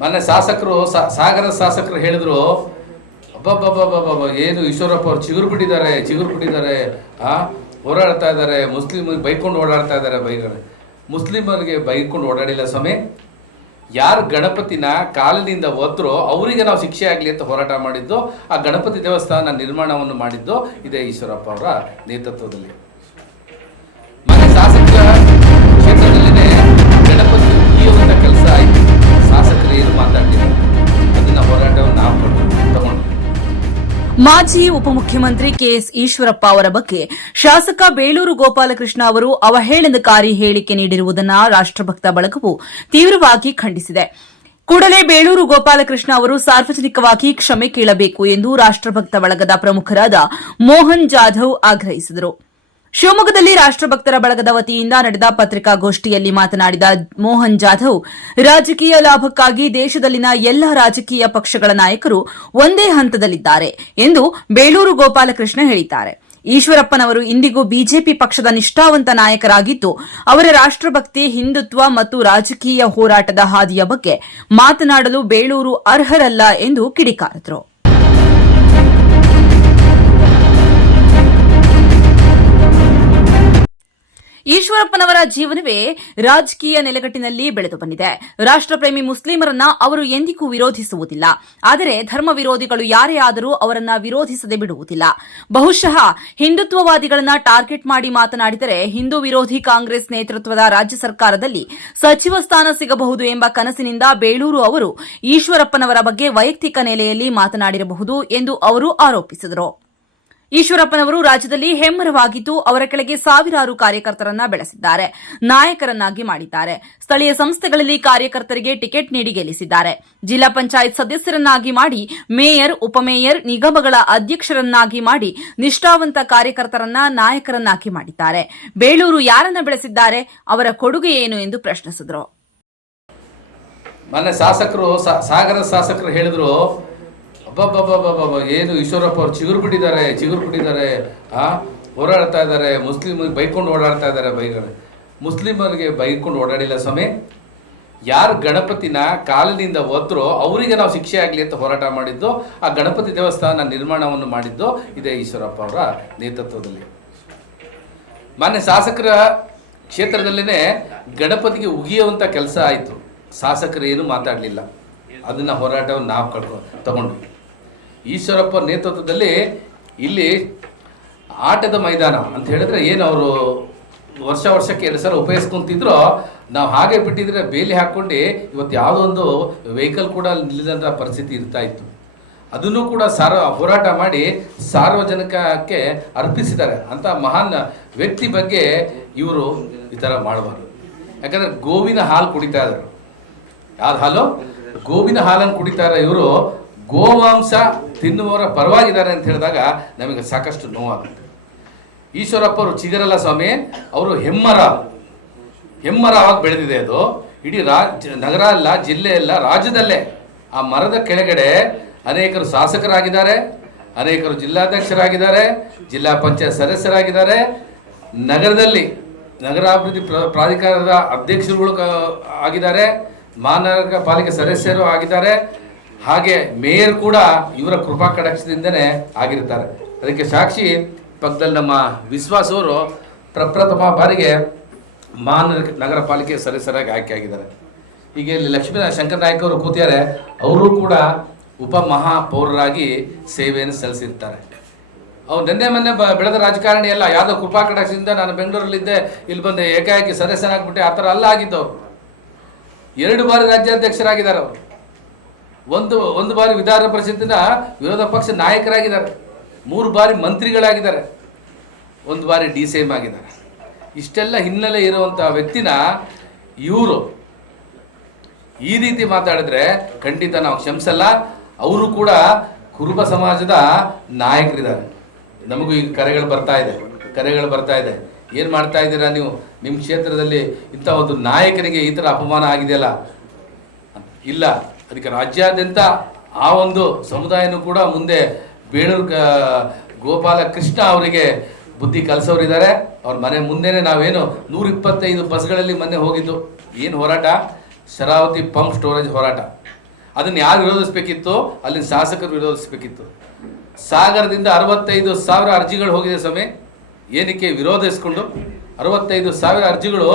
ಮೊನ್ನೆ ಶಾಸಕರು ಸಾಗರ ಶಾಸಕರು ಹೇಳಿದ್ರು, ಅಬ್ಬಬ್ಬಬ್ಬಬ್ಬ ಏನು ಈಶ್ವರಪ್ಪ ಅವ್ರು ಚಿಗುರು ಬಿಟ್ಟಿದ್ದಾರೆ, ಹೋರಾಡ್ತಾ ಇದ್ದಾರೆ, ಮುಸ್ಲಿಮರಿಗೆ ಬೈಕೊಂಡು ಓಡಾಡ್ತಾ ಇದ್ದಾರೆ. ಮುಸ್ಲಿಮರಿಗೆ ಬೈಕೊಂಡು ಓಡಾಡಿಲ್ಲ ಸ್ವಾಮಿ. ಯಾರು ಗಣಪತಿನ ಕಾಲಿನಿಂದ ಒತ್ತರೋ ಅವರಿಗೆ ನಾವು ಶಿಕ್ಷೆ ಆಗಲಿ ಅಂತ ಹೋರಾಟ ಮಾಡಿದ್ದು, ಆ ಗಣಪತಿ ದೇವಸ್ಥಾನ ನಿರ್ಮಾಣವನ್ನು ಮಾಡಿದ್ದು ಇದೇ ಈಶ್ವರಪ್ಪ ಅವರ ನೇತೃತ್ವದಲ್ಲಿ. ಮನೆ ಶಾಸಕ ಕ್ಷೇತ್ರದಲ್ಲಿನೇ ಗಣಪತಿ ಮುಗಿಯುವಂಥ ಕೆಲಸ ಆಯಿತು. ಶಾಸಕರು ಏನು ಮಾತಾಡ್ತಿಲ್ಲ, ಅದನ್ನ ಹೋರಾಟವನ್ನು ನಾವು ತಗೊಂಡು. ಮಾಜಿ ಉಪಮುಖ್ಯಮಂತ್ರಿ ಕೆಎಸ್ ಈಶ್ವರಪ್ಪ ಅವರ ಬಗ್ಗೆ ಶಾಸಕ ಬೇಳೂರು ಗೋಪಾಲಕೃಷ್ಣ ಅವರು ಅವಹೇಳನಕಾರಿ ಹೇಳಿಕೆ ನೀಡಿರುವುದನ್ನು ರಾಷ್ಟ್ರಭಕ್ತ ಬಳಗವು ತೀವ್ರವಾಗಿ ಖಂಡಿಸಿದೆ. ಕೂಡಲೇ ಬೇಳೂರು ಗೋಪಾಲಕೃಷ್ಣ ಅವರು ಸಾರ್ವಜನಿಕವಾಗಿ ಕ್ಷಮೆ ಕೇಳಬೇಕು ಎಂದು ರಾಷ್ಟ್ರಭಕ್ತ ಬಳಗದ ಪ್ರಮುಖರಾದ ಮೋಹನ್ ಜಾಧವ್ ಆಗ್ರಹಿಸಿದರು. ಶಿವಮೊಗ್ಗದಲ್ಲಿ ರಾಷ್ಟ್ರಭಕ್ತರ ಬಳಗದ ವತಿಯಿಂದ ನಡೆದ ಪತ್ರಿಕಾಗೋಷ್ಠಿಯಲ್ಲಿ ಮಾತನಾಡಿದ ಮೋಹನ್ ಜಾಧವ್, ರಾಜಕೀಯ ಲಾಭಕ್ಕಾಗಿ ದೇಶದಲ್ಲಿನ ಎಲ್ಲ ರಾಜಕೀಯ ಪಕ್ಷಗಳ ನಾಯಕರು ಒಂದೇ ಹಂತದಲ್ಲಿದ್ದಾರೆ ಎಂದು ಬೇಳೂರು ಗೋಪಾಲಕೃಷ್ಣ ಹೇಳಿದ್ದಾರೆ. ಈಶ್ವರಪ್ಪನವರು ಇಂದಿಗೂ ಬಿಜೆಪಿ ಪಕ್ಷದ ನಿಷ್ಠಾವಂತ ನಾಯಕರಾಗಿದ್ದು, ಅವರ ರಾಷ್ಟ್ರಭಕ್ತಿ, ಹಿಂದುತ್ವ ಮತ್ತು ರಾಜಕೀಯ ಹೋರಾಟದ ಹಾದಿಯ ಬಗ್ಗೆ ಮಾತನಾಡಲು ಬೇಳೂರು ಅರ್ಹರಲ್ಲ ಎಂದು ಕಿಡಿಕಾರಿದರು. ಈಶ್ವರಪ್ಪನವರ ಜೀವನವೇ ರಾಜಕೀಯ ನೆಲೆಗಟ್ಟಿನಲ್ಲಿ ಬೆಳೆದು ಬಂದಿದೆ. ರಾಷ್ಟ್ರಪ್ರೇಮಿ ಮುಸ್ಲಿಮರನ್ನ ಅವರು ಎಂದಿಗೂ ವಿರೋಧಿಸುವುದಿಲ್ಲ. ಆದರೆ ಧರ್ಮ ವಿರೋಧಿಗಳು ಯಾರೇ ಆದರೂ ಅವರನ್ನ ವಿರೋಧಿಸದೆ ಬಿಡುವುದಿಲ್ಲ. ಬಹುಶಃ ಹಿಂದುತ್ವವಾದಿಗಳನ್ನ ಟಾರ್ಗೆಟ್ ಮಾಡಿ ಮಾತನಾಡಿದರೆ ಹಿಂದೂ ವಿರೋಧಿ ಕಾಂಗ್ರೆಸ್ ನೇತೃತ್ವದ ರಾಜ್ಯ ಸರ್ಕಾರದಲ್ಲಿ ಸಚಿವ ಸ್ಥಾನ ಸಿಗಬಹುದು ಎಂಬ ಕನಸಿನಿಂದ ಬೇಳೂರು ಅವರು ಈಶ್ವರಪ್ಪನವರ ಬಗ್ಗೆ ವೈಯಕ್ತಿಕ ನೆಲೆಯಲ್ಲಿ ಮಾತನಾಡಿರಬಹುದು ಎಂದು ಅವರು ಆರೋಪಿಸಿದರು. ಈಶ್ವರಪ್ಪನವರು ರಾಜ್ಯದಲ್ಲಿ ಹೆಮ್ಮರವಾಗಿದ್ದು, ಅವರ ಕೆಳಗೆ ಸಾವಿರಾರು ಕಾರ್ಯಕರ್ತರನ್ನ ಬೆಳೆಸಿದ್ದಾರೆ, ನಾಯಕರನ್ನಾಗಿ ಮಾಡಿದ್ದಾರೆ. ಸ್ಥಳೀಯ ಸಂಸ್ಥೆಗಳಲ್ಲಿ ಕಾರ್ಯಕರ್ತರಿಗೆ ಟಿಕೆಟ್ ನೀಡಿ ಗೆಲ್ಲಿಸಿದ್ದಾರೆ. ಜಿಲ್ಲಾ ಪಂಚಾಯತ್ ಸದಸ್ಯರನ್ನಾಗಿ ಮಾಡಿ, ಮೇಯರ್, ಉಪಮೇಯರ್, ನಿಗಮಗಳ ಅಧ್ಯಕ್ಷರನ್ನಾಗಿ ಮಾಡಿ ನಿಷ್ಠಾವಂತ ಕಾರ್ಯಕರ್ತರನ್ನ ನಾಯಕರನ್ನಾಗಿ ಮಾಡಿದ್ದಾರೆ. ಬೇಳೂರು ಯಾರನ್ನ ಬೆಳೆಸಿದ್ದಾರೆ, ಅವರ ಕೊಡುಗೆ ಏನು ಎಂದು ಪ್ರಶ್ನಿಸಿದರು. ಮೊನ್ನೆ ಸಾಗರ ಶಾಸಕರು ಹೇಳಿದ್ರು, ಅಬ್ಬಬ್ಬಬ್ಬಬ್ಬ ಏನು ಈಶ್ವರಪ್ಪ ಅವ್ರು ಚಿಗುರು ಬಿಟ್ಟಿದ್ದಾರೆ, ಹೋರಾಡ್ತಾ ಇದ್ದಾರೆ, ಮುಸ್ಲಿಮರಿಗೆ ಬೈಕೊಂಡು ಓಡಾಡ್ತಾ ಇದ್ದಾರೆ. ಮುಸ್ಲಿಮರಿಗೆ ಬೈಕೊಂಡು ಓಡಾಡಿಲ್ಲ ಸ್ವಾಮಿ. ಯಾರು ಗಣಪತಿನ ಕಾಲಿನಿಂದ ಒತ್ತರೋ ಅವರಿಗೆ ನಾವು ಶಿಕ್ಷೆ ಆಗಲಿ ಅಂತ ಹೋರಾಟ ಮಾಡಿದ್ದು, ಆ ಗಣಪತಿ ದೇವಸ್ಥಾನ ನಿರ್ಮಾಣವನ್ನು ಮಾಡಿದ್ದು ಇದೇ ಈಶ್ವರಪ್ಪ ಅವರ ನೇತೃತ್ವದಲ್ಲಿ. ಮೊನ್ನೆ ಶಾಸಕರ ಕ್ಷೇತ್ರದಲ್ಲಿನೇ ಗಣಪತಿಗೆ ಉಗಿಯುವಂಥ ಕೆಲಸ ಆಯಿತು. ಶಾಸಕರು ಏನು ಮಾತಾಡಲಿಲ್ಲ, ಅದನ್ನ ಹೋರಾಟವನ್ನು ನಾವು ತಗೊಂಡು. ಈಶ್ವರಪ್ಪ ನೇತೃತ್ವದಲ್ಲಿ ಇಲ್ಲಿ ಆಟದ ಮೈದಾನ ಅಂತ ಹೇಳಿದ್ರೆ ಏನು ಅವರು ವರ್ಷಕ್ಕೆ 2 ಸಲ ಉಪಯೋಗಿಸ್ಕೊಂತಿದ್ರು, ನಾವು ಹಾಗೆ ಬಿಟ್ಟಿದ್ರೆ ಬೇಲಿ ಹಾಕ್ಕೊಂಡು ಇವತ್ತು ಯಾವುದೋ ಒಂದು ವೆಹಿಕಲ್ ಕೂಡ ನಿಲ್ಲದಂಥ ಪರಿಸ್ಥಿತಿ ಇರ್ತಾ ಇತ್ತು. ಅದನ್ನು ಕೂಡ ಹೋರಾಟ ಮಾಡಿ ಸಾರ್ವಜನಿಕಕ್ಕೆ ಅರ್ಪಿಸಿದ್ದಾರೆ ಅಂತ ಮಹಾನ್ ವ್ಯಕ್ತಿ ಬಗ್ಗೆ ಇವರು ಈ ಥರ ಮಾಡಬಾರ್ದು. ಯಾಕಂದರೆ ಗೋವಿನ ಹಾಲು ಕುಡಿತಾ ಇದ್ದಾರೆ. ಯಾವ್ದು ಹಾಲು? ಗೋವಿನ ಹಾಲನ್ನು ಕುಡಿತಾರೆ ಇವರು. ಗೋಮಾಂಸ ತಿನ್ನುವವರ ಪರವಾಗಿದ್ದಾರೆ ಅಂತ ಹೇಳಿದಾಗ ನಮಗೆ ಸಾಕಷ್ಟು ನೋವಾಗುತ್ತೆ. ಈಶ್ವರಪ್ಪ ಅವರು ಚಿಗರಲ್ಲ ಸ್ವಾಮಿ, ಅವರು ಹೆಮ್ಮರವಾಗಿ ಬೆಳೆದಿದೆ. ಅದು ಇಡೀ ನಗರ ಅಲ್ಲ, ಜಿಲ್ಲೆ ಅಲ್ಲ, ರಾಜ್ಯದಲ್ಲೇ. ಆ ಮರದ ಕೆಳಗಡೆ ಅನೇಕರು ಶಾಸಕರಾಗಿದ್ದಾರೆ, ಅನೇಕರು ಜಿಲ್ಲಾಧ್ಯಕ್ಷರಾಗಿದ್ದಾರೆ, ಜಿಲ್ಲಾ ಪಂಚಾಯತ್ ಸದಸ್ಯರಾಗಿದ್ದಾರೆ, ನಗರದಲ್ಲಿ ನಗರಾಭಿವೃದ್ಧಿ ಪ್ರಾಧಿಕಾರದ ಅಧ್ಯಕ್ಷರುಗಳು ಆಗಿದ್ದಾರೆ, ಮಹಾನಗರ ಪಾಲಿಕೆ ಸದಸ್ಯರು ಆಗಿದ್ದಾರೆ, ಹಾಗೆ ಮೇಯರ್ ಕೂಡ ಇವರ ಕೃಪಾ ಕಟಾಕ್ಷದಿಂದನೇ ಆಗಿರ್ತಾರೆ. ಅದಕ್ಕೆ ಸಾಕ್ಷಿ ಪಕ್ಕದಲ್ಲಿ ನಮ್ಮ ವಿಶ್ವಾಸ್ ಅವರು ಪ್ರಪ್ರಥಮ ಬಾರಿಗೆ ಮಹಾನಗರ ಪಾಲಿಕೆ ಸದಸ್ಯರಾಗಿ ಆಯ್ಕೆ ಆಗಿದ್ದಾರೆ. ಈಗ ಇಲ್ಲಿ ಲಕ್ಷ್ಮೀ ಶಂಕರ ನಾಯ್ಕ ಅವರು ಕೂತಿದ್ದಾರೆ, ಅವರು ಕೂಡ ಉಪ ಮಹಾಪೌರರಾಗಿ ಸೇವೆಯನ್ನು ಸಲ್ಲಿಸಿರ್ತಾರೆ. ಅವ್ರು ಮೊನ್ನೆ ಬೆಳೆದ ರಾಜಕಾರಣಿ ಎಲ್ಲ ಯಾವುದೋ ಕೃಪಾ ಕಟಾಕ್ಷದಿಂದ ನಾನು ಬೆಂಗಳೂರಲ್ಲಿದ್ದೆ, ಇಲ್ಲಿ ಬಂದು ಏಕಾಏಕಿ ಸದಸ್ಯನಾಗ್ಬಿಟ್ಟೆ, ಆ ಥರ ಎಲ್ಲ ಆಗಿದ್ದವರು. 2 ಬಾರಿ ರಾಜ್ಯಾಧ್ಯಕ್ಷರಾಗಿದ್ದಾರೆ ಅವರು. ಒಂದು ಬಾರಿ ವಿಧಾನ ಪರಿಷತ್ತಿನ ವಿರೋಧ ಪಕ್ಷ ನಾಯಕರಾಗಿದ್ದಾರೆ, 3 ಬಾರಿ ಮಂತ್ರಿಗಳಾಗಿದ್ದಾರೆ, 1 ಬಾರಿ DCM ಆಗಿದ್ದಾರೆ. ಇಷ್ಟೆಲ್ಲ ಹಿನ್ನೆಲೆ ಇರುವಂಥ ವ್ಯಕ್ತಿನ ಇವರು ಈ ರೀತಿ ಮಾತಾಡಿದ್ರೆ ಖಂಡಿತ ನಾವು ಕ್ಷಮಿಸಲ್ಲ. ಅವರು ಕೂಡ ಕುರುಬ ಸಮಾಜದ ನಾಯಕರಿದ್ದಾರೆ. ನಮಗೂ ಈಗ ಕರೆಗಳು ಬರ್ತಾ ಇದೆ. ಏನು ಮಾಡ್ತಾ ಇದ್ದೀರಾ ನೀವು? ನಿಮ್ಮ ಕ್ಷೇತ್ರದಲ್ಲಿ ಇಂಥ ಒಂದು ನಾಯಕನಿಗೆ ಈ ಥರ ಅಪಮಾನ ಆಗಿದೆಯಲ್ಲ, ಇಲ್ಲ, ಅದಕ್ಕೆ ರಾಜ್ಯಾದ್ಯಂತ ಆ ಒಂದು ಸಮುದಾಯನೂ ಕೂಡ ಮುಂದೆ ಬೇಳೂರು ಗೋಪಾಲಕೃಷ್ಣ ಅವರಿಗೆ ಬುದ್ಧಿ ಕಲಿಸೋರಿದ್ದಾರೆ. ಅವ್ರ ಮನೆ ಮುಂದೆನೇ ನಾವೇನು 125 ಬಸ್ಗಳಲ್ಲಿ ಮೊನ್ನೆ ಹೋಗಿದ್ದು. ಏನು ಹೋರಾಟ? ಶರಾವತಿ ಪಂಪ್ ಸ್ಟೋರೇಜ್ ಹೋರಾಟ. ಅದನ್ನು ಯಾರು ವಿರೋಧಿಸಬೇಕಿತ್ತು? ಅಲ್ಲಿನ ಶಾಸಕರು ವಿರೋಧಿಸಬೇಕಿತ್ತು. ಸಾಗರದಿಂದ 65,000 ಅರ್ಜಿಗಳು ಹೋಗಿದೆ ಸ್ವಾಮಿ. ಏನಕ್ಕೆ ವಿರೋಧಿಸ್ಕೊಂಡು 65,000 ಅರ್ಜಿಗಳು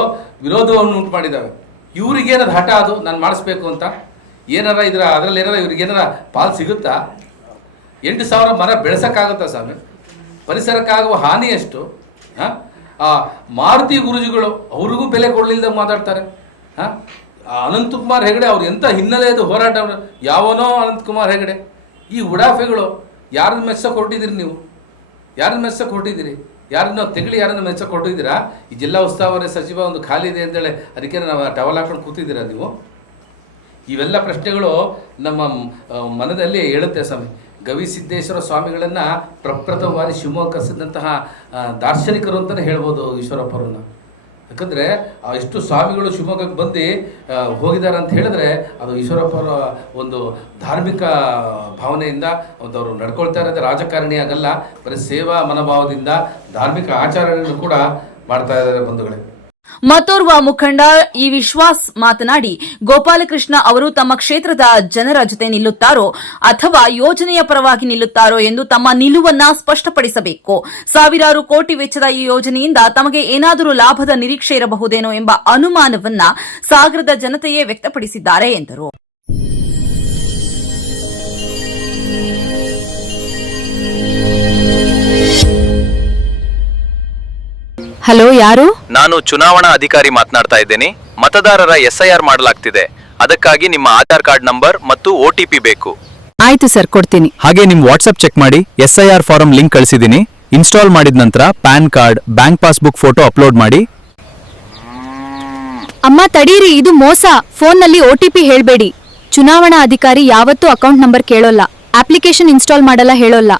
ವಿರೋಧವನ್ನು ಉಂಟು ಮಾಡಿದ್ದಾವೆ. ಇವ್ರಿಗೇನಾದ್ರು ಹಠ ಅದು ನಾನು ಮಾಡಿಸ್ಬೇಕು ಅಂತ ಏನಾರ ಅದರಲ್ಲಿ ಏನಾರ ಇವ್ರಿಗೇನಾರ ಪಾಲು ಸಿಗುತ್ತಾ? 8,000 ಮರ ಬೆಳೆಸೋಕ್ಕಾಗುತ್ತಾ ಸ್ವಾಮಿ? ಪರಿಸರಕ್ಕಾಗುವ ಹಾನಿ ಎಷ್ಟು? ಆ ಮಾರುತಿ ಗುರುಜಿಗಳು ಅವ್ರಿಗೂ ಬೆಲೆ ಕೊಡಲಿಲ್ಲದಾಗ ಮಾತಾಡ್ತಾರೆ. ಅನಂತಕುಮಾರ್ ಹೆಗಡೆ ಅವ್ರು ಎಂಥ ಹಿನ್ನೆಲೆಯದು ಹೋರಾಟ, ಯಾವನೋ ಅನಂತಕುಮಾರ್ ಹೆಗಡೆ. ಈ ಉಡಾಫೆಗಳು ಯಾರನ್ನ ಮೆಚ್ಚಕ್ಕೆ ಹೊರಟಿದ್ದೀರಿ ನೀವು? ಯಾರನ್ನ ಮೆಚ್ಚಕ್ಕೆ ಹೊರಟಿದ್ದೀರಿ? ಯಾರನ್ನ ತೆಗಳಿ ಯಾರನ್ನ ಮೆಚ್ಚಕ್ಕೆ ಹೊರಟಿದ್ದೀರಾ? ಈ ಜಿಲ್ಲಾ ಉಸ್ತುವಾರಿ ಸಚಿವ ಒಂದು ಖಾಲಿ ಇದೆ ಅಂತೇಳಿ ಅದಕ್ಕೆ ನಾವು ಟವಲ್ ಹಾಕೊಂಡು ಕೂತಿದ್ದೀರಾ ನೀವು? ಇವೆಲ್ಲ ಪ್ರಶ್ನೆಗಳು ನಮ್ಮ ಮನದಲ್ಲಿ ಹೇಳುತ್ತೆ ಸ್ವಾಮಿ. ಗವಿಸಿದ್ದೇಶ್ವರ ಸ್ವಾಮಿಗಳನ್ನು ಪ್ರಪ್ರಥಮವಾಗಿ ಶಿವಮೊಗ್ಗ ಕರೆಸಿದಂತಹ ದಾರ್ಶನಿಕರು ಅಂತಲೇ ಹೇಳ್ಬೋದು ಈಶ್ವರಪ್ಪರನ್ನು. ಯಾಕಂದರೆ ಎಷ್ಟು ಸ್ವಾಮಿಗಳು ಶಿವಮೊಗ್ಗಕ್ಕೆ ಬಂದು ಹೋಗಿದ್ದಾರೆ ಅಂತ ಹೇಳಿದ್ರೆ ಅದು ಈಶ್ವರಪ್ಪರ ಒಂದು ಧಾರ್ಮಿಕ ಭಾವನೆಯಿಂದ ಅವರು ನಡ್ಕೊಳ್ತಾ ಇರೋದು ರಾಜಕಾರಣಿ ಆಗಲ್ಲ, ಬರೀ ಸೇವಾ ಮನೋಭಾವದಿಂದ ಧಾರ್ಮಿಕ ಆಚರಣೆಯನ್ನು ಕೂಡ ಮಾಡ್ತಾ ಇದ್ದಾರೆ ಬಂಧುಗಳೇ. ಮತ್ತೋರ್ವ ಮುಖಂಡ ಈ ವಿಶ್ವಾಸ್ ಮಾತನಾಡಿ, ಗೋಪಾಲಕೃಷ್ಣ ಅವರು ತಮ್ಮ ಕ್ಷೇತ್ರದ ಜನರ ಜೊತೆ ನಿಲ್ಲುತ್ತಾರೋ ಅಥವಾ ಯೋಜನೆಯ ಪರವಾಗಿ ನಿಲ್ಲುತ್ತಾರೋ ಎಂದು ತಮ್ಮ ನಿಲುವನ್ನ ಸ್ಪಷ್ಟಪಡಿಸಬೇಕು. ಸಾವಿರಾರು ಕೋಟಿ ವೆಚ್ಚದ ಈ ಯೋಜನೆಯಿಂದ ತಮಗೆ ಏನಾದರೂ ಲಾಭದ ನಿರೀಕ್ಷೆ ಇರಬಹುದೇನೋ ಎಂಬ ಅನುಮಾನವನ್ನ ಸಾಗರದ ಜನತೆಯೇ ವ್ಯಕ್ತಪಡಿಸಿದ್ದಾರೆ ಎಂದರು. ಹಲೋ, ಯಾರು? ನಾನು ಚುನಾವಣಾ ಅಧಿಕಾರಿ ಮಾತನಾಡ್ತಾ ಇದ್ದೇನೆ. ಮತದಾರರ SIR ಮಾಡಲಾಗ್ತಿದೆ. ಅದಕ್ಕಾಗಿ ನಿಮ್ಮ ಆಧಾರ್ ಕಾರ್ಡ್ ನಂಬರ್ ಮತ್ತು OTP ಬೇಕು. ಆಯ್ತು ಸರ್, ಕೊಡ್ತೀನಿ. ಹಾಗೆ ನಿಮ್ ವಾಟ್ಸ್ಆಪ್ ಚೆಕ್ ಮಾಡಿ. SIR ಫಾರಂ ಲಿಂಕ್ ಕಳಿಸಿದ್ದೀನಿ. ಇನ್ಸ್ಟಾಲ್ ಮಾಡಿದ ನಂತರ PAN card, bank passbook photo upload ಮಾಡಿ. ಅಮ್ಮ ತಡೀರಿ, ಇದು ಮೋಸ. ಫೋನ್ನಲ್ಲಿ OTP ಹೇಳ್ಬೇಡಿ. ಚುನಾವಣಾ ಅಧಿಕಾರಿ ಯಾವತ್ತೂ ಅಕೌಂಟ್ ನಂಬರ್ ಕೇಳೋಲ್ಲ, ಅಪ್ಲಿಕೇಶನ್ ಇನ್ಸ್ಟಾಲ್ ಮಾಡಲ್ಲ ಹೇಳೋಲ್ಲ.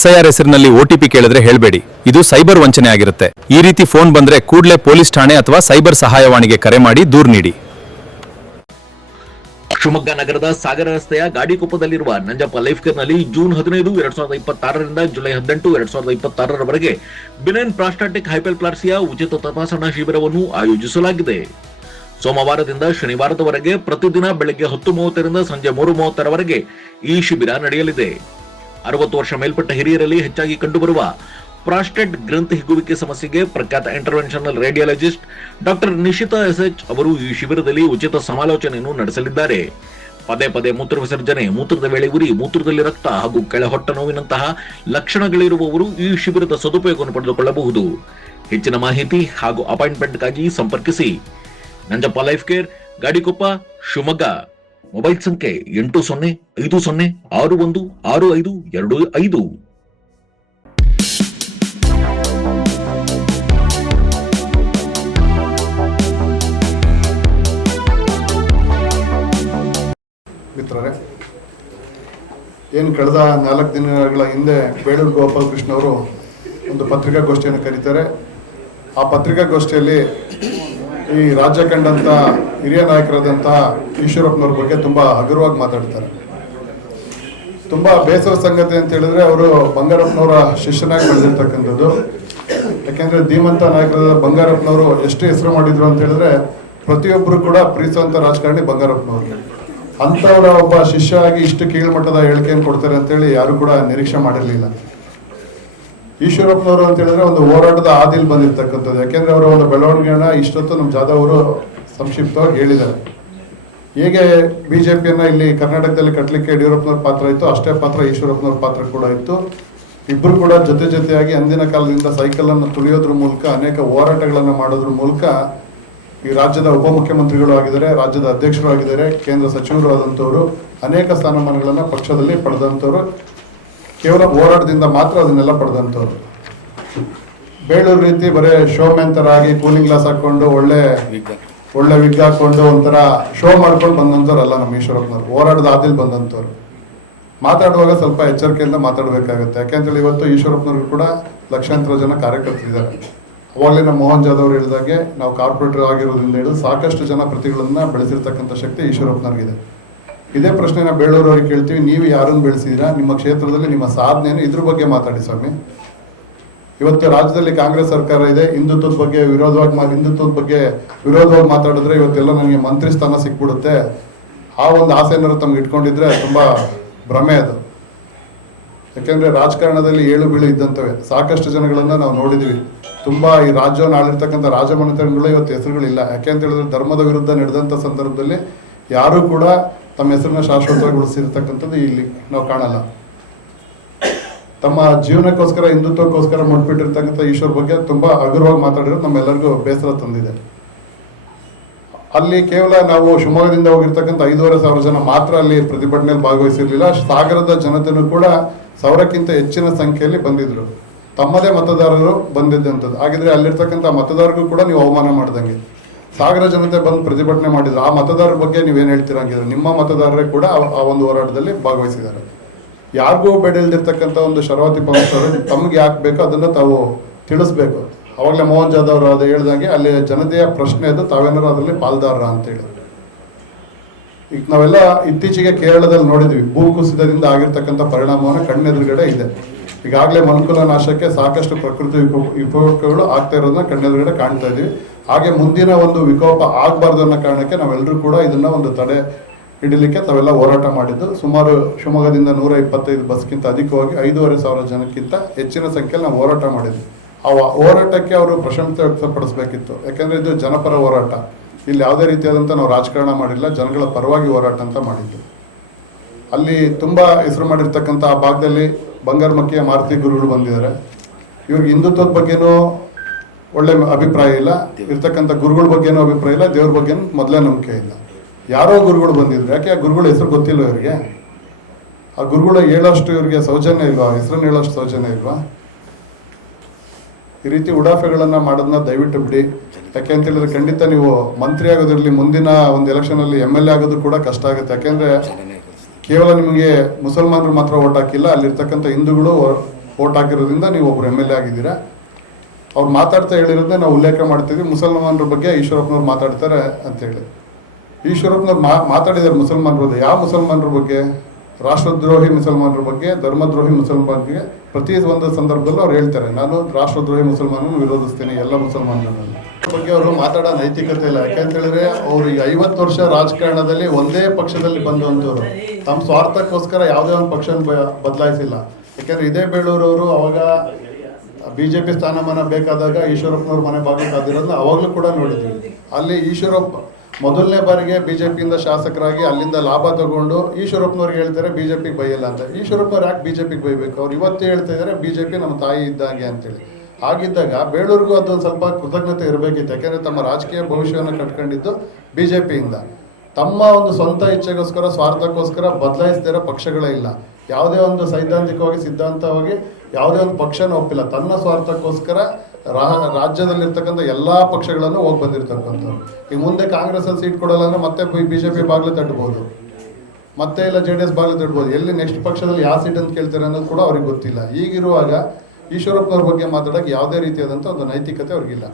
SIR ಹೆಸರಿನಲ್ಲಿ OTP ಕೇಳಿದ್ರೆ ಹೇಳ್ಬೇಡಿ. ಇದು ಸೈಬರ್ ವಂಚನೆ ಆಗಿರುತ್ತೆ. ಈ ರೀತಿ ಫೋನ್ ಬಂದ್ರೆ ಕೂಡಲೇ ಪೊಲೀಸ್ ಠಾಣೆ ಅಥವಾ ಸೈಬರ್ ಸಹಾಯವಾಣಿಗೆ ಕರೆ ಮಾಡಿ ದೂರು ನೀಡಿ. ಶಿವಮೊಗ್ಗ ನಗರದ ಸಾಗರ ರಸ್ತೆಯ ಗಾಡಿಕೊಪ್ಪದಲ್ಲಿರುವ ನಂಜಪ್ಪ ಲೈಫ್ ಕೇರ್ ನಲ್ಲಿ ಜೂನ್ 15, 2026ರಿಂದ ಜುಲೈ 18, 2026ರವರೆಗೆ ಬಿನೈನ್ ಪ್ರಾಸ್ಟಾಟಿಕ್ ಹೈಪರ್ಪ್ಲಾಸಿಯಾ ಉಚಿತ ತಪಾಸಣಾ ಶಿಬಿರವನ್ನು ಆಯೋಜಿಸಲಾಗಿದೆ. ಸೋಮವಾರದಿಂದ ಶನಿವಾರದವರೆಗೆ ಪ್ರತಿದಿನ ಬೆಳಗ್ಗೆ 10:30ರಿಂದ ಸಂಜೆ 3:30ರವರೆಗೆ ಈ ಶಿಬಿರ ನಡೆಯಲಿದೆ. 60 ವರ್ಷ ಮೇಲ್ಪಟ್ಟ ಹಿರಿಯರಲ್ಲಿ ಹೆಚ್ಚಾಗಿ ಕಂಡುಬರುವ ಪ್ರಾಸ್ಟೇಟ್ ಗ್ರಂಥಿ ಹಿಗ್ಗುವಿಕೆ ಸಮಸ್ಯೆಗೆ ಪ್ರಖ್ಯಾತ interventional radiologist doctor Nishita SH ಅವರು ಈ ಶಿಬಿರದಲ್ಲಿ ಉಚಿತ ಸಮಾಲೋಚನೆಯನ್ನು ನಡೆಸಲಿದ್ದಾರೆ. ಪದೇ ಪದೇ ಮೂತ್ರ ವಿಸರ್ಜನೆ, ಮೂತ್ರದ ವೇಳೆ ಉರಿ, ಮೂತ್ರದಲ್ಲಿ ರಕ್ತ ಹಾಗೂ ಕೆಳ ಹೊಟ್ಟೆ ನೋವಿನಂತಹ ಲಕ್ಷಣಗಳಿರುವವರು ಈ ಶಿಬಿರದ ಸದುಪಯೋಗವನ್ನು ಪಡೆದುಕೊಳ್ಳಬಹುದು. ಹೆಚ್ಚಿನ ಮಾಹಿತಿ ಹಾಗೂ ಅಪಾಯಿಂಟ್ಮೆಂಟ್ಗಾಗಿ ಸಂಪರ್ಕಿಸಿ Nanjappa life care, Gadikoppa, Shivamogga. Mobile ಸಂಖ್ಯೆ 8050616525. ಮಿತ್ರರೇ, ಏನು ಕಳೆದ 4 ದಿನಗಳ ಹಿಂದೆ ಬೇಳೂರು ಗೋಪಾಲಕೃಷ್ಣ ಅವರು ಒಂದು ಪತ್ರಿಕಾಗೋಷ್ಠಿಯನ್ನು ಕರೀತಾರೆ. ಆ ಪತ್ರಿಕಾಗೋಷ್ಠಿಯಲ್ಲಿ ಈ ರಾಜ್ಯ ಕಂಡಂಥ ಹಿರಿಯ ನಾಯಕರಾದಂಥ ಈಶ್ವರಪ್ಪನವ್ರ ಬಗ್ಗೆ ತುಂಬ ಹಗುರವಾಗಿ ಮಾತಾಡ್ತಾರೆ. ತುಂಬ ಬೇಸರ ಸಂಗತಿ ಅಂತ ಹೇಳಿದ್ರೆ ಅವರು ಬಂಗಾರಪ್ಪನವರ ಶಿಷ್ಯನಾಗಿ ಬೆಳೆದಿರ್ತಕ್ಕಂಥದ್ದು. ಯಾಕೆಂದರೆ ಧೀಮಂತ ನಾಯಕರಾದ ಬಂಗಾರಪ್ಪನವರು ಎಷ್ಟು ಹೆಸರು ಮಾಡಿದ್ರು ಅಂತ ಹೇಳಿದ್ರೆ ಪ್ರತಿಯೊಬ್ಬರು ಕೂಡ ಪ್ರೀತಿಸುವಂಥ ರಾಜಕಾರಣಿ ಬಂಗಾರಪ್ಪನವರು. ಅಂಥವರ ಒಬ್ಬ ಶಿಷ್ಯ ಆಗಿ ಇಷ್ಟು ಕೀಳ್ಮಟ್ಟದ ಹೇಳಿಕೆಯನ್ನು ಕೊಡ್ತಾರೆ ಅಂತೇಳಿ ಯಾರು ಕೂಡ ನಿರೀಕ್ಷೆ ಮಾಡಿರಲಿಲ್ಲ. ಈಶ್ವರಪ್ಪನವರು ಅಂತ ಹೇಳಿದ್ರೆ ಒಂದು ಹೋರಾಟದ ಹಾದಿಲ್ ಬಂದಿರ್ತಕ್ಕಂಥದ್ದು. ಯಾಕೆಂದ್ರೆ ಅವರ ಒಂದು ಬೆಳವಣಿಗೆನ ಇಷ್ಟೊತ್ತು ನಮ್ಮ ಜಾಧವ್ ಅವರು ಸಂಕ್ಷಿಪ್ತವಾಗಿ ಹೇಳಿದ್ದಾರೆ. ಹೇಗೆ BJPಯನ್ನು ಇಲ್ಲಿ ಕರ್ನಾಟಕದಲ್ಲಿ ಕಟ್ಟಲಿಕ್ಕೆ ಯಡಿಯೂರಪ್ಪನವ್ರ ಪಾತ್ರ ಇತ್ತು, ಅಷ್ಟೇ ಪಾತ್ರ ಈಶ್ವರಪ್ಪನವ್ರ ಪಾತ್ರ ಕೂಡ ಇತ್ತು. ಇಬ್ಬರು ಕೂಡ ಜೊತೆಯಾಗಿ ಅಂದಿನ ಕಾಲದಿಂದ ಸೈಕಲನ್ನು ತುಳಿಯೋದ್ರ ಮೂಲಕ ಅನೇಕ ಹೋರಾಟಗಳನ್ನು ಮಾಡೋದ್ರ ಮೂಲಕ ಈ ರಾಜ್ಯದ ಉಪಮುಖ್ಯಮಂತ್ರಿಗಳು ಆಗಿದ್ದಾರೆ, ರಾಜ್ಯದ ಅಧ್ಯಕ್ಷರು ಆಗಿದ್ದಾರೆ, ಕೇಂದ್ರ ಸಚಿವರು ಆದಂಥವರು, ಅನೇಕ ಸ್ಥಾನಮಾನಗಳನ್ನು ಪಕ್ಷದಲ್ಲಿ ಪಡೆದಂಥವ್ರು. ಕೇವಲ ಹೋರಾಟದಿಂದ ಮಾತ್ರ ಅದನ್ನೆಲ್ಲ ಪಡೆದಂಥವ್ರು. ಬೇಳೂರು ರೀತಿ ಬರೀ ಶೋಮ್ಯಾನ್ ಥರ ಆಗಿ ಕೂಲಿಂಗ್ ಗ್ಲಾಸ್ ಹಾಕ್ಕೊಂಡು ಒಳ್ಳೆ ವಿಗ್ ಹಾಕ್ಕೊಂಡು ಒಂಥರ ಶೋ ಮಾಡ್ಕೊಂಡು ಬಂದಂಥವ್ರಲ್ಲ ನಮ್ಮ ಈಶ್ವರಪ್ಪನವ್ರು. ಹೋರಾಟದ ಹಾದಿಲ್ ಬಂದಂಥವ್ರು. ಮಾತಾಡುವಾಗ ಸ್ವಲ್ಪ ಎಚ್ಚರಿಕೆಯಿಂದ ಮಾತಾಡಬೇಕಾಗುತ್ತೆ. ಯಾಕೆಂತೇಳಿ ಇವತ್ತು ಈಶ್ವರಪ್ಪನವ್ರಿಗೆ ಕೂಡ ಲಕ್ಷಾಂತರ ಜನ ಕಾರ್ಯಕರ್ತರಿದ್ದಾರೆ. ಅವಾಗಲೇ ನಮ್ಮ ಮೋಹನ್ ಜಾಧವ್ ಅವರು ಹೇಳಿದಾಗೆ ನಾವು ಕಾರ್ಪೊರೇಟರ್ ಆಗಿರೋದ್ರಿಂದ ಹಿಡಿದು ಸಾಕಷ್ಟು ಜನ ಪ್ರತಿಗಳನ್ನು ಬೆಳೆಸಿರ್ತಕ್ಕಂಥ ಶಕ್ತಿ ಈಶ್ವರಪ್ಪನವ್ರಿಗಿದೆ. ಇದೇ ಪ್ರಶ್ನೆನ ಬೇಳೂರವ್ರಿಗೆ ಕೇಳ್ತೀವಿ, ನೀವು ಯಾರನ್ನು ಬೆಳೆಸಿದ್ದೀರಾ, ನಿಮ್ಮ ಕ್ಷೇತ್ರದಲ್ಲಿ ನಿಮ್ಮ ಸಾಧನೆಯನ್ನು ಇದ್ರ ಬಗ್ಗೆ ಮಾತಾಡಿ ಸ್ವಾಮಿ. ಇವತ್ತು ರಾಜ್ಯದಲ್ಲಿ ಕಾಂಗ್ರೆಸ್ ಸರ್ಕಾರ ಇದೆ, ಹಿಂದುತ್ವದ ಬಗ್ಗೆ ವಿರೋಧವಾಗಿ ಮಾತಾಡಿದ್ರೆ ಇವತ್ತೆಲ್ಲ ನನಗೆ ಮಂತ್ರಿ ಸ್ಥಾನ ಸಿಕ್ಬಿಡುತ್ತೆ, ಆ ಒಂದು ಆಸೆಯನ್ನು ತಮ್ಗೆ ಇಟ್ಕೊಂಡಿದ್ರೆ ತುಂಬ ಭ್ರಮೆ ಅದು. ಯಾಕೆಂದರೆ ರಾಜಕಾರಣದಲ್ಲಿ ಏಳು ಬೀಳು ಇದ್ದಂಥವೆ. ಸಾಕಷ್ಟು ಜನಗಳನ್ನು ನಾವು ನೋಡಿದ್ದೀವಿ. ತುಂಬ ಈ ರಾಜ್ಯವನ್ನು ಆಳಿರ್ತಕ್ಕಂಥ ರಾಜಮನೆತನಗಳು ಇವತ್ತು ಹೆಸರುಗಳಿಲ್ಲ. ಯಾಕೆಂತ ಹೇಳಿದ್ರೆ ಧರ್ಮದ ವಿರುದ್ಧ ನಡೆದಂಥ ಸಂದರ್ಭದಲ್ಲಿ ಯಾರೂ ಕೂಡ ತಮ್ಮ ಹೆಸರನ್ನ ಶಾಶ್ವತಗೊಳಿಸಿರ್ತಕ್ಕಂಥದ್ದು ಇಲ್ಲಿ ನಾವು ಕಾಣಲ್ಲ. ತಮ್ಮ ಜೀವನಕ್ಕೋಸ್ಕರ, ಹಿಂದುತ್ವಕ್ಕೋಸ್ಕರ ಮುಟ್ಬಿಟ್ಟಿರ್ತಕ್ಕಂಥ ಈಶ್ವರ್ ಬಗ್ಗೆ ತುಂಬ ಹಗುರವಾಗಿ ಮಾತಾಡಿರೋದು ನಮ್ಮೆಲ್ಲರಿಗೂ ಬೇಸರ ತಂದಿದೆ. ಅಲ್ಲಿ ಕೇವಲ ನಾವು ಶಿವಮೊಗ್ಗದಿಂದ ಹೋಗಿರ್ತಕ್ಕಂಥ 5,500 ಜನ ಮಾತ್ರ ಅಲ್ಲಿ ಪ್ರತಿಭಟನೆಯಲ್ಲಿ ಭಾಗವಹಿಸಿರ್ಲಿಲ್ಲ. ಸಾಗರದ ಜನತೆಯೂ ಕೂಡ 1,000ಕ್ಕಿಂತ ಹೆಚ್ಚಿನ ಸಂಖ್ಯೆಯಲ್ಲಿ ಬಂದಿದ್ರು. ತಮ್ಮದೇ ಮತದಾರರು ಬಂದಿದ್ದಂಥದ್ದು. ಹಾಗಿದ್ರೆ ಅಲ್ಲಿರ್ತಕ್ಕಂಥ ಮತದಾರರಿಗೂ ಕೂಡ ನೀವು ಅವಮಾನ ಮಾಡ್ದಂಗೆ. ಸಾಗರ ಜನತೆ ಬಂದು ಪ್ರತಿಭಟನೆ ಮಾಡಿದ್ರು. ಆ ಮತದಾರರ ಬಗ್ಗೆ ನೀವೇನು ಹೇಳ್ತೀರಾ ಹಂಗಿದ್ರೆ ನಿಮ್ಮ ಮತದಾರರೇ ಕೂಡ ಆ ಒಂದು ಹೋರಾಟದಲ್ಲಿ ಭಾಗವಹಿಸಿದ್ದಾರೆ. ಯಾರಿಗೂ ಬೆಳೆದಿರ್ತಕ್ಕಂಥ ಒಂದು ಶರಾವತಿ ಪಂಚರು ತಮಗೆ ಯಾಕೆ ಬೇಕೋ ಅದನ್ನು ತಾವು ತಿಳಿಸ್ಬೇಕು. ಅವಾಗಲೇ ಮೋಹನ್ ಜಾಧವ್ ಅವರು ಅದು ಹೇಳ್ದಂಗೆ ಅಲ್ಲಿ ಜನತೆಯ ಪ್ರಶ್ನೆ ಅದು ತಾವೇನಾರು ಅದರಲ್ಲಿ ಪಾಲ್ದಾರರ ಅಂತೇಳಿ. ಈಗ ನಾವೆಲ್ಲ ಇತ್ತೀಚೆಗೆ ಕೇರಳದಲ್ಲಿ ನೋಡಿದ್ವಿ, ಭೂಕುಸಿತದಿಂದ ಆಗಿರ್ತಕ್ಕಂಥ ಪರಿಣಾಮವನ್ನು ಕಣ್ಣೆದುರುಗಡೆ ಇದೆ. ಈಗಾಗಲೇ ಮನುಕುಲ ನಾಶಕ್ಕೆ ಸಾಕಷ್ಟು ಪ್ರಕೃತಿ ವಿಕೋಪಗಳು ಆಗ್ತಾ ಇರೋದನ್ನ ಕಣ್ಣೆದುರುಗಡೆ ಕಾಣ್ತಾ ಇದೀವಿ. ಹಾಗೆ ಮುಂದಿನ ಒಂದು ವಿಕೋಪ ಆಗಬಾರ್ದು ಅನ್ನೋ ಕಾರಣಕ್ಕೆ ನಾವೆಲ್ಲರೂ ಕೂಡ ಇದನ್ನ ಒಂದು ತಡೆ ಹಿಡಿಲಿಕ್ಕೆ ತಾವೆಲ್ಲ ಹೋರಾಟ ಮಾಡಿದ್ದು. ಸುಮಾರು ಶಿವಮೊಗ್ಗದಿಂದ 125 ಬಸ್ಗಿಂತ ಅಧಿಕವಾಗಿ 5,500 ಜನಕ್ಕಿಂತ ಹೆಚ್ಚಿನ ಸಂಖ್ಯೆಯಲ್ಲಿ ನಾವು ಹೋರಾಟ ಮಾಡಿದ್ವಿ. ಆ ಹೋರಾಟಕ್ಕೆ ಅವರು ಪ್ರಶಂಸೆ ವ್ಯಕ್ತಪಡಿಸಬೇಕಿತ್ತು. ಯಾಕೆಂದರೆ ಇದು ಜನಪರ ಹೋರಾಟ. ಇಲ್ಲಿ ಯಾವುದೇ ರೀತಿಯಾದಂಥ ನಾವು ರಾಜಕಾರಣ ಮಾಡಿಲ್ಲ, ಜನಗಳ ಪರವಾಗಿ ಹೋರಾಟ ಅಂತ ಮಾಡಿದ್ದು. ಅಲ್ಲಿ ತುಂಬ ಹೆಸರು ಮಾಡಿರ್ತಕ್ಕಂಥ ಆ ಭಾಗದಲ್ಲಿ ಬಂಗಾರಮಕ್ಕಿಯ ಮಾರುತಿ ಗುರುಗಳು ಬಂದಿದ್ದಾರೆ. ಇವ್ರಿಗೆ ಹಿಂದುತ್ವದ ಬಗ್ಗೆನೂ ಒಳ್ಳೆ ಅಭಿಪ್ರಾಯ ಇಲ್ಲ, ಇರ್ತಕ್ಕಂಥ ಗುರುಗಳ ಬಗ್ಗೆನೂ ಅಭಿಪ್ರಾಯ ಇಲ್ಲ, ದೇವ್ರ ಬಗ್ಗೆನೂ ಮೊದಲೇ ನಂಬಿಕೆ ಇಲ್ಲ. ಯಾರೋ ಗುರುಗಳು ಬಂದಿದ್ರು. ಯಾಕೆ ಆ ಗುರುಗಳ ಹೆಸರು ಗೊತ್ತಿಲ್ಲ ಇವರಿಗೆ? ಆ ಗುರುಗಳು ಹೇಳೋಷ್ಟು ಇವ್ರಿಗೆ ಸೌಜನ್ಯ ಇಲ್ವಾ? ಹೆಸರನ್ನು ಹೇಳೋಷ್ಟು ಸೌಜನ್ಯ ಇಲ್ವಾ? ಈ ರೀತಿ ಉಡಾಫೆಗಳನ್ನು ಮಾಡೋದನ್ನ ದಯವಿಟ್ಟು ಬಿಡಿ. ಯಾಕೆ ಅಂತ ಹೇಳಿದ್ರೆ ಖಂಡಿತ ನೀವು ಮಂತ್ರಿ ಆಗೋದಿರಲಿ, ಮುಂದಿನ ಒಂದು ಎಲೆಕ್ಷನಲ್ಲಿ MLA ಆಗೋದು ಕೂಡ ಕಷ್ಟ ಆಗುತ್ತೆ. ಯಾಕೆಂದರೆ ಕೇವಲ ನಿಮಗೆ ಮುಸಲ್ಮಾನರು ಮಾತ್ರ ಓಟ್ ಹಾಕಿಲ್ಲ, ಅಲ್ಲಿರ್ತಕ್ಕಂಥ ಹಿಂದೂಗಳು ಓಟ್ ಹಾಕಿರೋದ್ರಿಂದ ನೀವು ಒಬ್ಬರು MLA ಆಗಿದ್ದೀರಾ. ಅವ್ರು ಮಾತಾಡ್ತಾ ಹೇಳಿರೋದನ್ನೇ ನಾವು ಉಲ್ಲೇಖ ಮಾಡ್ತಿದ್ವಿ. ಮುಸಲ್ಮಾನರ ಬಗ್ಗೆ ಈಶ್ವರಪ್ಪನವ್ರು ಮಾತಾಡ್ತಾರೆ ಅಂತೇಳಿ. ಈಶ್ವರಪ್ಪನವ್ರು ಮಾತಾಡಿದ್ದಾರೆ ಮುಸಲ್ಮಾನರ ಬಗ್ಗೆ. ಯಾವ ಮುಸಲ್ಮಾನರ ಬಗ್ಗೆ? ರಾಷ್ಟ್ರದ್ರೋಹಿ ಮುಸಲ್ಮಾನರ ಬಗ್ಗೆ, ಧರ್ಮದ್ರೋಹಿ ಮುಸಲ್ಮಾನರಿಗೆ ಪ್ರತಿ ಒಂದು ಸಂದರ್ಭದಲ್ಲೂ ಅವ್ರು ಹೇಳ್ತಾರೆ, ನಾನು ರಾಷ್ಟ್ರದ್ರೋಹಿ ಮುಸಲ್ಮಾನರನ್ನು ವಿರೋಧಿಸ್ತೀನಿ, ಎಲ್ಲ ಮುಸಲ್ಮಾನರನ್ನು ಬಗ್ಗೆ ಅವರು ಮಾತಾಡೋ ನೈತಿಕತೆ ಇಲ್ಲ. ಯಾಕೆಂತ ಹೇಳಿದ್ರೆ ಅವರು ಈ 50 ವರ್ಷ ರಾಜಕಾರಣದಲ್ಲಿ ಒಂದೇ ಪಕ್ಷದಲ್ಲಿ ಬಂದಂಥವ್ರು. ತಮ್ಮ ಸ್ವಾರ್ಥಕ್ಕೋಸ್ಕರ ಯಾವುದೇ ಒಂದು ಪಕ್ಷ ಬದಲಾಯಿಸಿಲ್ಲ. ಯಾಕೆಂದ್ರೆ ಇದೇ ಬೇಳೂರವರು ಅವಾಗ BJP ಸ್ಥಾನಮಾನ ಬೇಕಾದಾಗ ಈಶ್ವರಪ್ಪನವ್ರ ಮನೆ ಬಾಗಿಲಾದಿರೋದನ್ನ ಅವಾಗಲೂ ಕೂಡ ನೋಡಿದ್ವಿ. ಅಲ್ಲಿ ಈಶ್ವರಪ್ಪ ಮೊದಲನೇ ಬಾರಿಗೆ BJPಯಿಂದ ಶಾಸಕರಾಗಿ ಅಲ್ಲಿಂದ ಲಾಭ ತಗೊಂಡು ಈಶ್ವರಪ್ಪನವ್ರಿಗೆ ಹೇಳ್ತಾರೆ BJPಗೆ ಬೈಯಲ್ಲ ಅಂತ. ಈಶ್ವರಪ್ಪನವ್ರು ಯಾಕೆ BJPಗೆ ಬೈಬೇಕು? ಅವ್ರು ಇವತ್ತು ಹೇಳ್ತಾ ಇದ್ದಾರೆ BJP ನಮ್ಮ ತಾಯಿ ಇದ್ದಾಗೆ ಅಂತೇಳಿ. ಹಾಗಿದ್ದಾಗ ಬೇಳೂರಿಗೂ ಅದೊಂದು ಸ್ವಲ್ಪ ಕೃತಜ್ಞತೆ ಇರಬೇಕಿತ್ತು. ಯಾಕೆಂದರೆ ತಮ್ಮ ರಾಜಕೀಯ ಭವಿಷ್ಯವನ್ನು ಕಟ್ಕೊಂಡಿದ್ದು BJPಯಿಂದ. ತಮ್ಮ ಒಂದು ಸ್ವಂತ ಇಚ್ಛೆಗೋಸ್ಕರ, ಸ್ವಾರ್ಥಕ್ಕೋಸ್ಕರ ಬದಲಾಯಿಸದಿರೋ ಪಕ್ಷಗಳೇ ಇಲ್ಲ. ಯಾವುದೇ ಒಂದು ಸೈದ್ಧಾಂತಿಕವಾಗಿ, ಸಿದ್ಧಾಂತವಾಗಿ ಯಾವುದೇ ಒಂದು ಪಕ್ಷನ ಒಪ್ಪಿಲ್ಲ. ತನ್ನ ಸ್ವಾರ್ಥಕ್ಕೋಸ್ಕರ ರಾಜ್ಯದಲ್ಲಿರ್ತಕ್ಕಂಥ ಎಲ್ಲ ಪಕ್ಷಗಳನ್ನು ಹೋಗಿ ಬಂದಿರ್ತಕ್ಕಂಥವ್ರು. ಈಗ ಮುಂದೆ ಕಾಂಗ್ರೆಸ್ಸಲ್ಲಿ ಸೀಟ್ ಕೊಡಲ್ಲ ಅಂದರೆ ಮತ್ತೆ BJP ಬಾಗಿಲು ತಟ್ಟಬಹುದು, ಮತ್ತೆ ಇಲ್ಲ JDS ಬಾಗಿಲು ತಟ್ಟಬಹುದು. ಎಲ್ಲಿ ನೆಕ್ಸ್ಟ್ ಪಕ್ಷದಲ್ಲಿ ಯಾವ ಸೀಟ್ ಅಂತ ಕೇಳ್ತಾರೆ ಅನ್ನೋದು ಕೂಡ ಅವ್ರಿಗೆ ಗೊತ್ತಿಲ್ಲ. ಈಗಿರುವಾಗ ಈಶ್ವರಪ್ಪನವ್ರ ಬಗ್ಗೆ ಮಾತಾಡೋಕ್ಕೆ ಯಾವುದೇ ರೀತಿಯಾದಂಥ ಒಂದು ನೈತಿಕತೆ ಅವ್ರಿಗಿಲ್ಲ.